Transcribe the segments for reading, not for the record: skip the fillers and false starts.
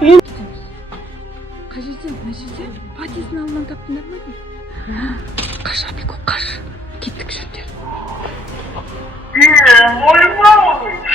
Қай жерден? Мына жерден? Подъездің алдынан таптыңдар ма дейді? Қаш, Апико, қаш. Кеттік жүрдер. Мой малыш!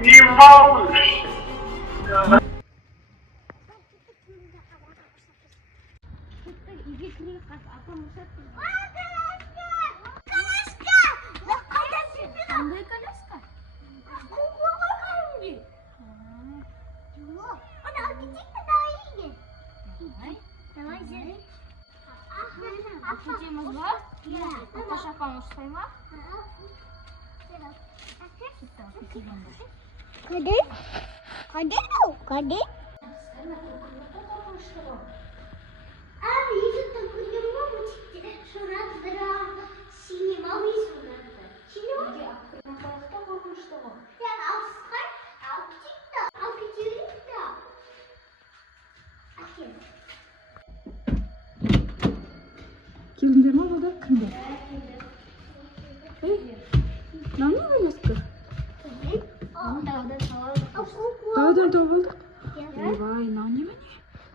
Не малыш! Қандай коляска? Давай жері. Кетеміз ба? Аташ апам ұстай ма? Кәде? Кәде ау? Кәде? Ютубта көрген ба мультикте? Шоратыра, синема ойсынады. Синема? Қаяқта қорқынышты ғой. Сен алсызған, ал кетекті, ал кетеректі. Әкел. Келдіңдер ма балдар? Кімдер? Мынау не коляска? Даудан салады. Даудан тауып алдық. Ойбай, мынау не міне?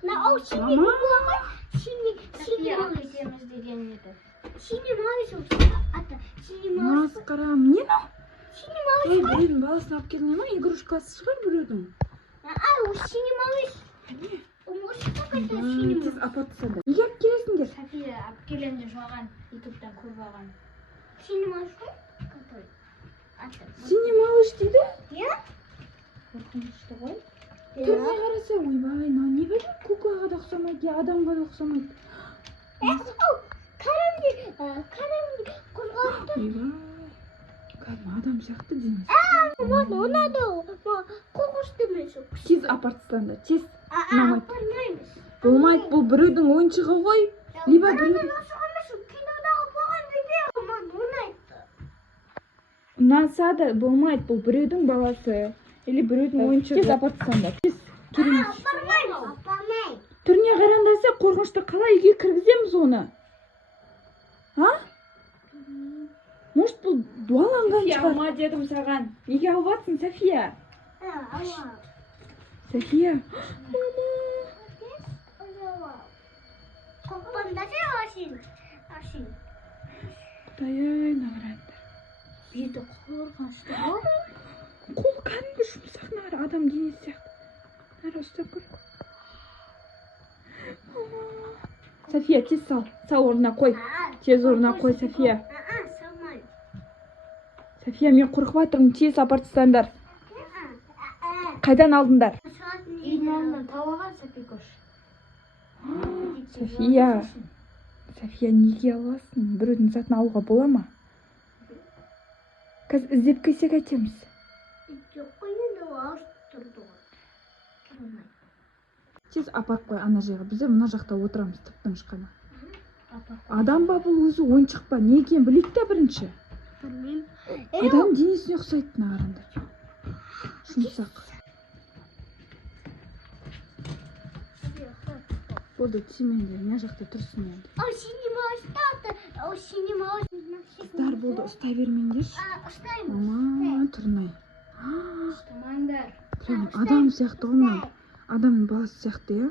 Мынау синий Мама. болған, синий София ойсы. кетеміз деген еді. Синий ойсы. Ата, синий ойсы. Масқара, не мынау? Синий ойсы. Ой, біреудің баласын алып келді ма? Игрушкасы шығар біреудің. Ол синий ойсы. Может, как это синий Тез апатты сонда. Неге алып келесіңдер? София алып келем деп жоған ютубтан көріп алған. Синий ойсы? Какой? Ата. Синий малыш дейді? Я? Қорқынышты ғой. Түріне қараса, ойбай, мынау не білем? Куклаға да ұқсамайды, я адамға да ұқсамайды. Карамди қозғалыпты. Ойбай, кәдімгі адам сияқты дейміз. Ұнады. Қоқысты емес. Тез апартыстанда, тез. Апармаймыз. Болмайды, бұл біреудің ойыншығы ғой. Либо біреудің... Кинодағы болған видео. Ұнайды. Ұнаса да болмайды, бұл біреудің баласы. Или біреудің ойыншығы. Тез апартыстанда, тез. Апармаймыз. Түріне қарандаса, қорқынышты қалай үйге кіргіземіз оны? А? Может, бұл дуаланған шығар? Алма дедім саған. Неге алып жатсың, София? София. Қоқпандасы ашын. Құдай-ай, нағырандар. Беті қорқынышты ғой. Қол кәдімгі жұмсақ нағыр, адам денесі сияқты. Нағыр ұстап көр. София, тез сал. Сал орнына қой. Тез орнына қой, София. Салмай. София, мен қорқып жатырмын, тез апартыстандар. Қайдан алдыңдар? Үйдің алдынан тауып алған Софикош. София. София, неге аласың? Біреудің затын алуға бола ма? Қазір іздеп келсек айтамыз. Жоқ қой, енді ауыз тұрды ғой. Тез апарып қой ана жерге. Біздер мына жақта отырамыз тып-тыныш қана. Адам ба бұл өзі ойыншық па? Не екенін білейік та бірінші. Білмеймін. Адам денесіне ұқсайды нағарандар. Жұмсақ. Болды, тимеңдер, мына жақта тұрсын енді. Қыздар болды, ұстай бермеңдерші. Ұстаймыз. Мама, тұрнай. Ұстамаңдар. Прям адам сияқты ғой мынау. Адамның баласы сияқты, я?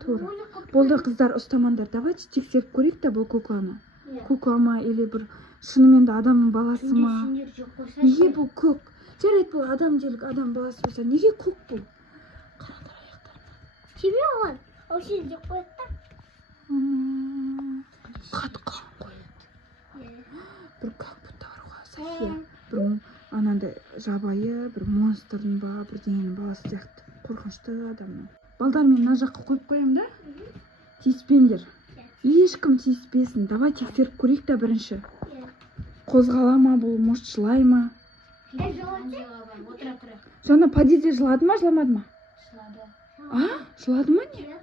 Тура. Болды, қыздар, ұстамаңдар. Давайте тексеріп көрейік та бұл кукланы. Кукла ма, или бір шынымен де адамның баласы ма? Неге бұл көк? Жарайды, бұл адам делік, адам баласы болса, неге көк бұл? Қараңдар аяқтарына. Кеме оған? Ол сен деп қояды да? Қатқан қояды. Бір как будто бар ғой, София. Бір анандай жабайы, бір монстрдың ба, бірдеңенің баласы сияқты. Қорқынышты адамның. Балдар, мен мына жаққа қойып қоямын да? Тиіспеңдер. Ешкім тиіспесін. Давай тексеріп көрейік та бірінші. Қозғала ма бұл, может жылай ма? Отыра. Жаңа подъезде жылады ма, жыламады ма? Жылады. А? Жылады ма не? Иә.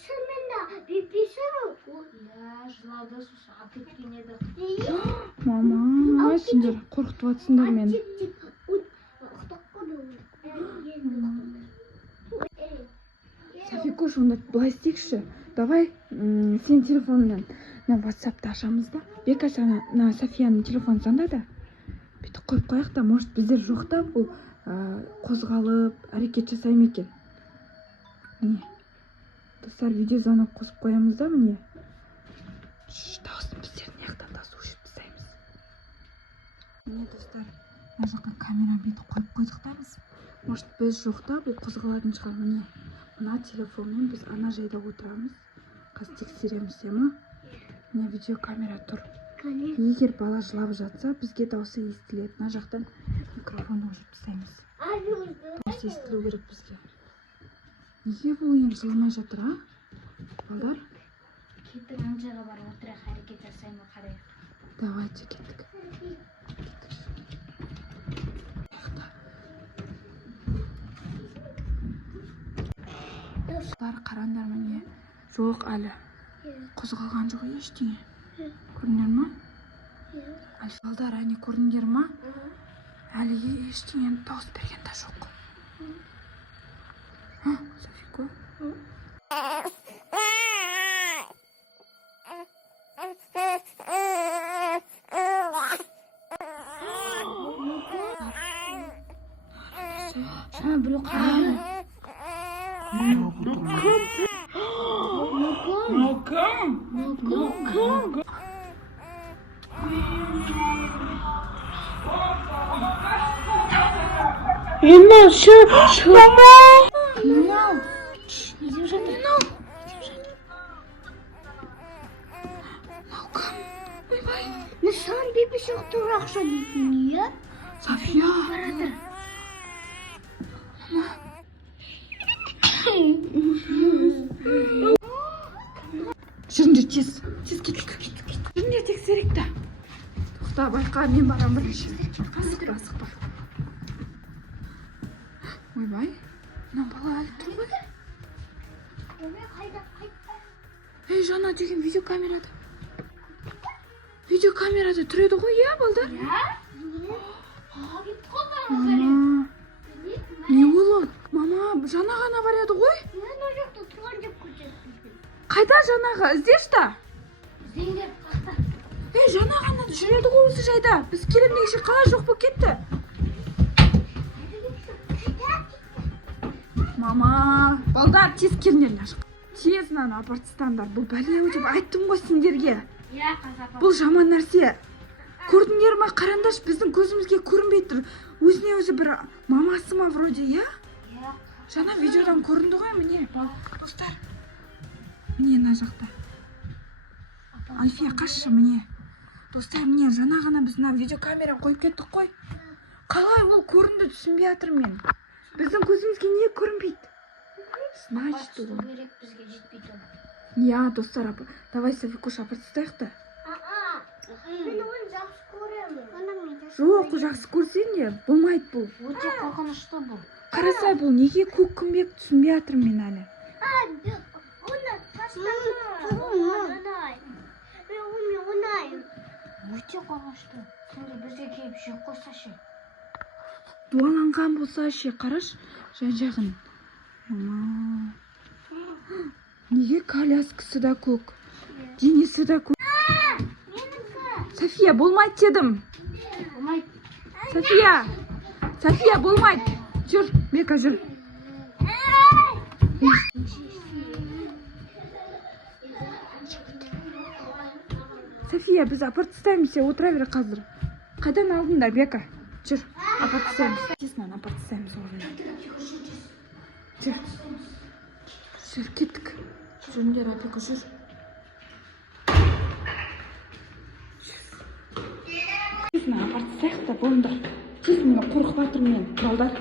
Шынымен де бепесі ғой. Иә, жылады, сосын алып кеткен еді. Мама, сендер қорқытып жатсыңдар мені. Софикош, онда былай істейікші. Давай, сен телефонынан WhatsApp'та ашамыз да. Бекаш, ана Софияның телефонын санда да. Бүйтіп қойып қояқ та, может біздер жоқ та, бұл қозғалып әрекет жасаймын екен. Міне достар, видеозвонок қосып қоямыз да, міне дауысын біздер мына жақтан да өшіріп тастаймыз. Міне достар, мына жаққа камера беті қойып қойдық та біз. Может біз жоқ та бұл қозғалатын шығар. Міне мына телефонмен біз ана жайда отырамыз, қазір тексереміз, ма? Міне видеокамера тұр. Егер бала жылап жатса, бізге дауысы естіледі. Мына жақтан микрофонды өшіріп тастаймыз. Дауысы естілу керек бізге. Неге бұл енді жыламай жатыр, а? Балдар? Кеттік, ана жаққа барып отырайық, әрекет жасаймын, қарайық. Давайте, кеттік. Достар, қараңдар, міне жоқ әлі. Қозғалған жоқ ештеңе. Көрдіңдер ма? Балдар, әне көрдіңдер ма? Әлі ештеңе дауыс берген де жоқ. Софико? Жаңа біреу қарады. Нышан бейбіш ұқтыр ақша дейтін не? София! Жүріңдер, тез кеттік. Жүріңдер, тексерейік та. Тоқта, байқа, мен барам бірінші. Асықпа. Ойбай, мына бала әлі тұр ғой. Ей, Жана деген видеокамерада тұр еді ғой, иә, балдар? Мама, не болды? Мама, Жана ғана бар еді ғой? Қайда Жанаға? Іздешті? Ей, Жана ғана жүреді ғой осы жайда. Біз келімдегіше қалай жоқ болып кетті? Мама, балдар, тез келіңдер. Тез мынаны апарып тастаңдар. Бұл бәле деп айттым ғой сендерге. Бұл жаман нәрсе. Көрдіңдер ма? Қараңдаршы, біздің көзімізге көрінбей тұр. Өзіне өзі бір мамасы ма вроде, иә? Жана видеодан көрінді ғой, міне. Достар, міне мына жақта. Альфия, қашшы, міне. Достар, міне Жана ғана біз мына видеокамера қойып кеттік қой. Қалай ол көрінді, түсінбей жатырмын мен. Біздің көзімізге не көрінбейді? Значит, ол. Керек бізге жетпейді. Я, достар, давай Софикуш апарып тастайық та. Мен оны жақсы көремін. Жоқ, жақсы көрсең де, болмайды бұл. Өте қорқынышты бұл. Қарасай, бұл неге көк күмбек түсінбей жатырмын мен әлі. Оны тастама. Мен ойнайын. Өте қорқынышты. Сонда бізге келіп жеп қойса ше. Дуаланған болса ше, қараш, жан-жағын. Неге коляскасы да көк, денесі да көк. София, болмайды дедім. София, болмайды. Жүр, Бека, жүр. София, біз апарып тастаймыз, отыра бер қазір. Қайдан алдыңдар, Бека? Жүр, апарып тастаймыз. Тесінен апарып тастаймыз орнына. Жүр, кеттік. Жүріңдер, Бека, жүр. Тесінен апарып тастайық та, болыңдар. Тесінен қорқып жатырмын мен, балдар.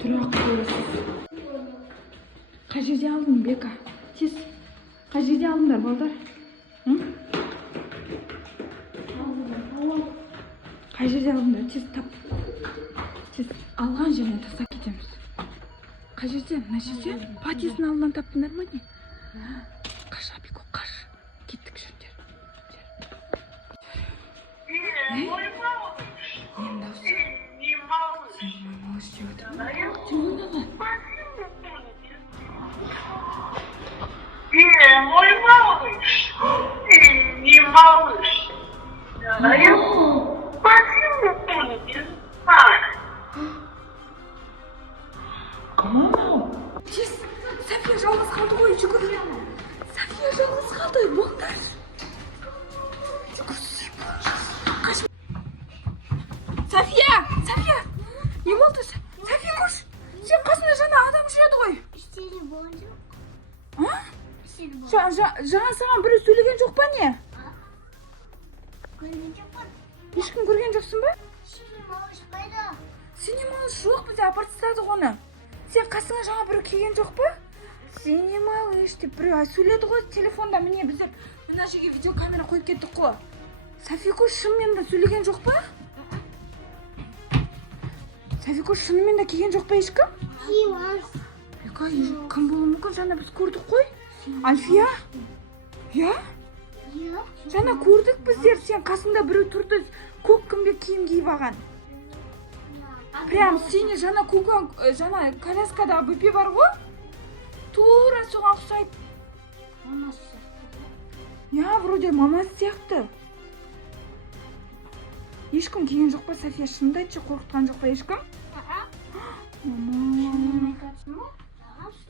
Тұрақ қойасыз. Қай жерде алдың, Бека? Тез. Қай жерде алдыңдар, балдар? Қай жерде алдыңдар? Тез тап. Тез алған жерден тастап кетеміз. Қай жерден? Мына жерден? Патисін алдынан таптыңдар ма не? Қаш, Абико, қаш. Кеттік жүріңдер. Мой малыш, ты не малыш. Почему ты не София! Не болды? София, көрші. Сен қасында жаңа адам жүреді ғой. İstediği boncuk. А? İstediği boncuk. Жаңа саған біреу сөйлеген жоқ па не? Görünecek var. Ешкім көрген жоқсың ба? Şimdi malış kayda. Сенен малыш жоқ, бізде апарып тастадық оны. Сен қасыңа жаңа біреу келген жоқ па? Сене малыш деп біреу сөйледі ғой телефонда. Міне біздер мына жерге видеокамера қойып кеттік қой. Софико шынымен де сөйлеген жоқ па? Софико шынымен де келген жоқ па ешкім? Kim var? Кім болуы мүмкін? Жаңа біз көрдік қой. Альфия? Я? Yok. Жаңа көрдік біздер. Сен қасыңда біреу тұрды. Көк күмбек киім киіп алған. Прям сені жаңа көкөң, жаңа коляскада бөпе бар ғой. Тура соған ұқсайды. Anası. Я, вроде мамасы сияқты. Ешкім келген жоқ па, София? Шынымды айтшы, қорқытқан жоқ па ешкім? Мама.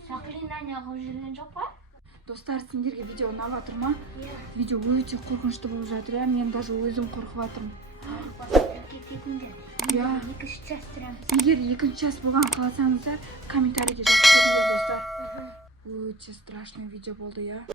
Сақилинан ағып жүрген жоқ па? Достар, сендерге видео ұнап жатыр ма? Видео өте қорқынышты болып жатыр, я. Мен даже өзім қорқып жатырмын. Я. Екінші час тұрамыз. Егер екінші час болған қаласаңыздар, комментарийге жазып беріңдер, достар. Өте страшный видео болды, я.